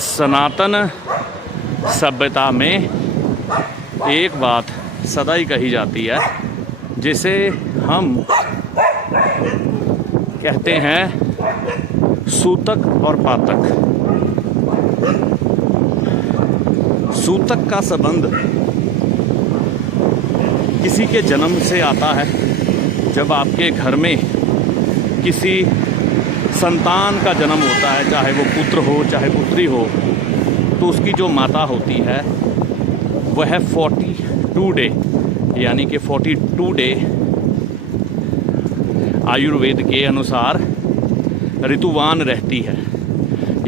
सनातन सभ्यता में एक बात सदा ही कही जाती है, जिसे हम कहते हैं सूतक और पातक। सूतक का संबंध किसी के जन्म से आता है। जब आपके घर में किसी संतान का जन्म होता है, चाहे वो पुत्र हो चाहे पुत्री हो, तो उसकी जो माता होती है वह 42 डे यानी कि 42 डे आयुर्वेद के अनुसार ऋतुवान रहती है,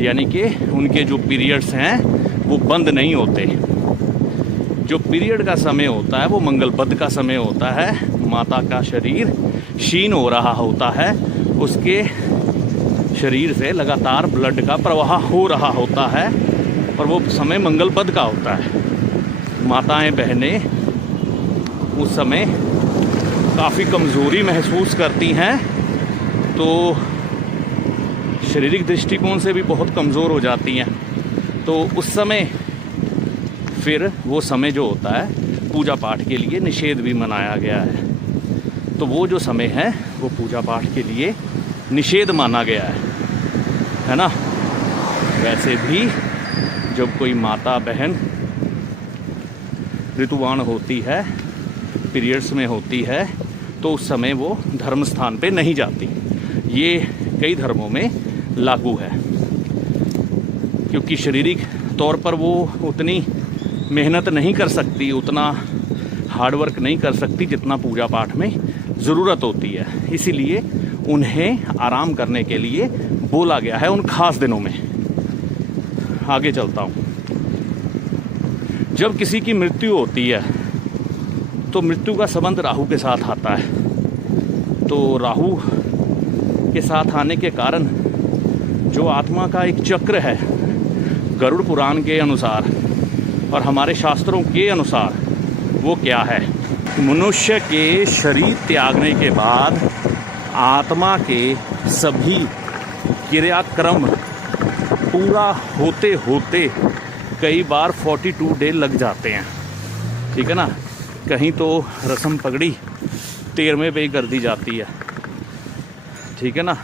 यानी कि उनके जो पीरियड्स हैं वो बंद नहीं होते। जो पीरियड का समय होता है वो मंगलबद्ध का समय होता है। माता का शरीर क्षीण हो रहा होता है, उसके शरीर से लगातार ब्लड का प्रवाह हो रहा होता है और वो समय मंगलबद्ध का होता है। माताएं बहनें उस समय काफ़ी कमज़ोरी महसूस करती हैं, तो शारीरिक दृष्टिकोण से भी बहुत कमज़ोर हो जाती हैं। तो उस समय फिर वो समय जो होता है पूजा पाठ के लिए निषेध भी मनाया गया है। तो वो जो समय है वो पूजा पाठ के लिए निषेध माना गया है ना। वैसे भी जब कोई माता बहन ऋतुवान होती है, पीरियड्स में होती है, तो उस समय वो धर्म स्थान पे नहीं जाती। ये कई धर्मों में लागू है, क्योंकि शारीरिक तौर पर वो उतनी मेहनत नहीं कर सकती, उतना हार्ड वर्क नहीं कर सकती जितना पूजा पाठ में ज़रूरत होती है। इसीलिए उन्हें आराम करने के लिए बोला गया है उन खास दिनों में। आगे चलता हूँ। जब किसी की मृत्यु होती है तो मृत्यु का संबंध राहु के साथ आता है। तो राहु के साथ आने के कारण जो आत्मा का एक चक्र है, गरुड़ पुराण के अनुसार और हमारे शास्त्रों के अनुसार, वो क्या है? मनुष्य के शरीर त्यागने के बाद आत्मा के सभी क्रियाक्रम पूरा होते होते कई बार 42 डे लग जाते हैं। ठीक है ना। कहीं तो रस्म पगड़ी 13वें पे ही कर दी जाती है, ठीक है ना,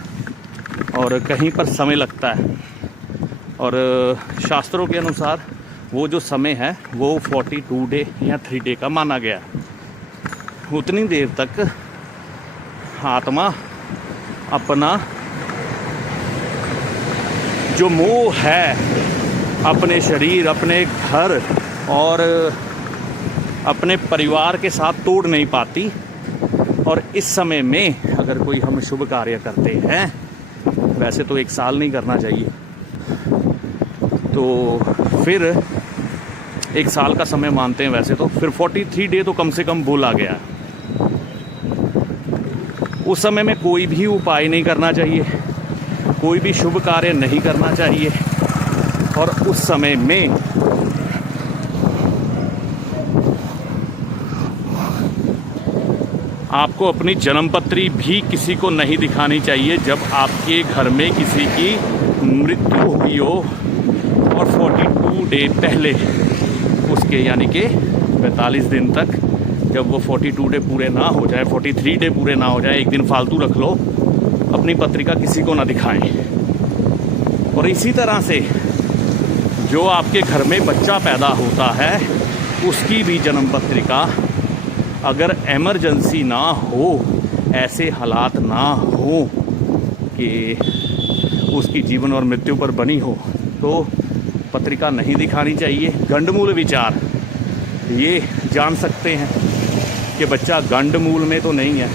और कहीं पर समय लगता है। और शास्त्रों के अनुसार वो जो समय है वो 42 डे या 3 डे का माना गया। उतनी देर तक आत्मा अपना जो मोह है अपने शरीर, अपने घर और अपने परिवार के साथ तोड़ नहीं पाती। और इस समय में अगर कोई हम शुभ कार्य करते हैं, वैसे तो 1 साल नहीं करना चाहिए, तो फिर 1 साल का समय मानते हैं वैसे तो, फिर 43 डे तो कम से कम बोला गया। उस समय में कोई भी उपाय नहीं करना चाहिए, कोई भी शुभ कार्य नहीं करना चाहिए। और उस समय में आपको अपनी जन्मपत्री भी किसी को नहीं दिखानी चाहिए जब आपके घर में किसी की मृत्यु हुई हो। और 42 डे पहले उसके, यानी कि 42 दिन तक, जब वो 42 डे पूरे ना हो जाए, 43 डे पूरे ना हो जाए, 1 दिन फालतू रख लो, अपनी पत्रिका किसी को ना दिखाएं। और इसी तरह से जो आपके घर में बच्चा पैदा होता है उसकी भी जन्म पत्रिका, अगर इमरजेंसी ना हो, ऐसे हालात ना हो कि उसकी जीवन और मृत्यु पर बनी हो, तो पत्रिका नहीं दिखानी चाहिए। गंडमूल विचार ये जान सकते हैं कि बच्चा गंडमूल में तो नहीं है,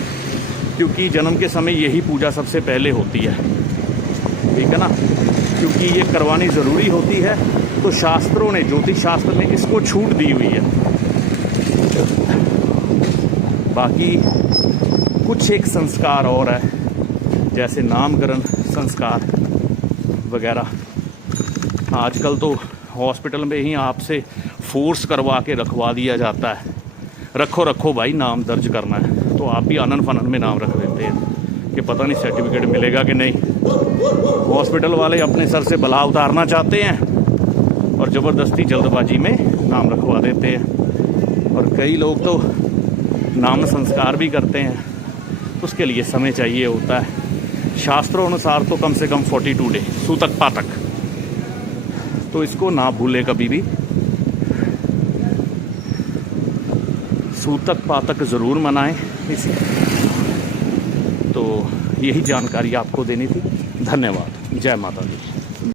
क्योंकि जन्म के समय यही पूजा सबसे पहले होती है। ठीक है ना। क्योंकि ये करवानी ज़रूरी होती है, तो शास्त्रों ने, ज्योतिष शास्त्र ने इसको छूट दी हुई है। बाकी कुछ एक संस्कार और है, जैसे नामकरण संस्कार वगैरह। आजकल तो हॉस्पिटल में ही आपसे फोर्स करवा के रखवा दिया जाता है, रखो रखो भाई, नाम दर्ज करना है। तो आप भी आनन फानन में नाम रख देते हैं कि पता नहीं सर्टिफिकेट मिलेगा कि नहीं। हॉस्पिटल वाले अपने सर से बला उतारना चाहते हैं और ज़बरदस्ती जल्दबाजी में नाम रखवा देते हैं। और कई लोग तो नाम संस्कार भी करते हैं, उसके लिए समय चाहिए होता है। शास्त्रों अनुसार तो कम से कम 42 डे, सूतक पातक, तो इसको ना भूले कभी भी। सूतक पातक ज़रूर मनाएं इसे। तो यही जानकारी आपको देनी थी। धन्यवाद। जय माता दी।